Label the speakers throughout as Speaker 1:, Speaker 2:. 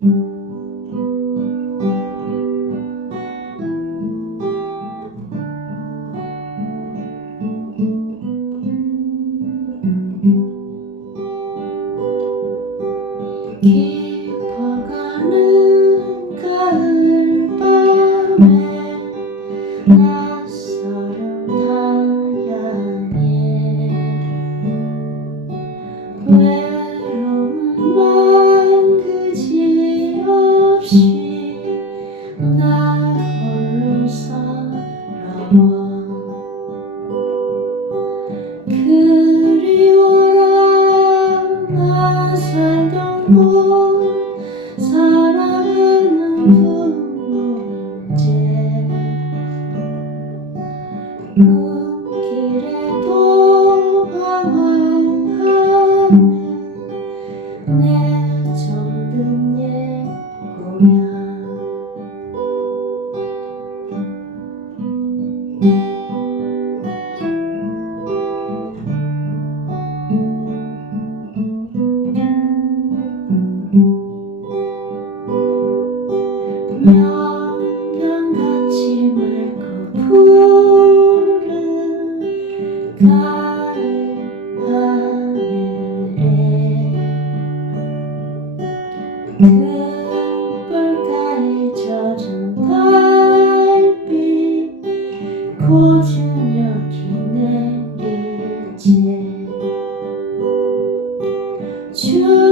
Speaker 1: 깊어가는 가을밤에 낯설은 타향에 없이 날 홀로 살아와 그리워라 나 살던 곳 사랑하는 부모제 명변같이 맑고 푸른 가을 하늘에 고즈넉히 내리지 주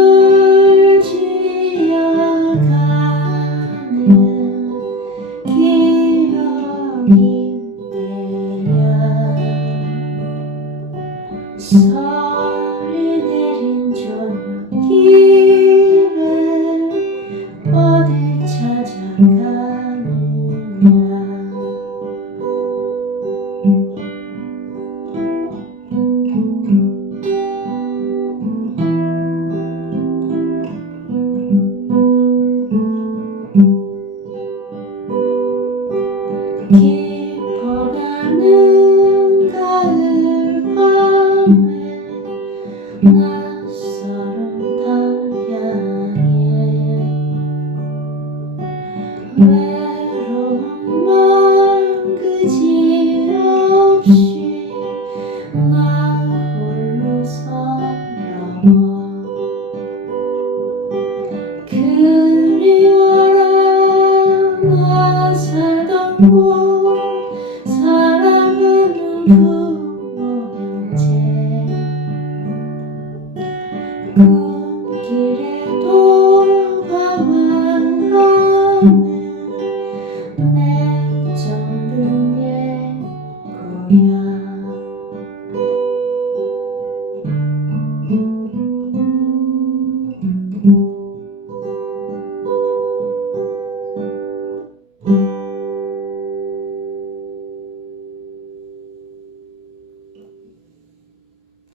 Speaker 1: 呀。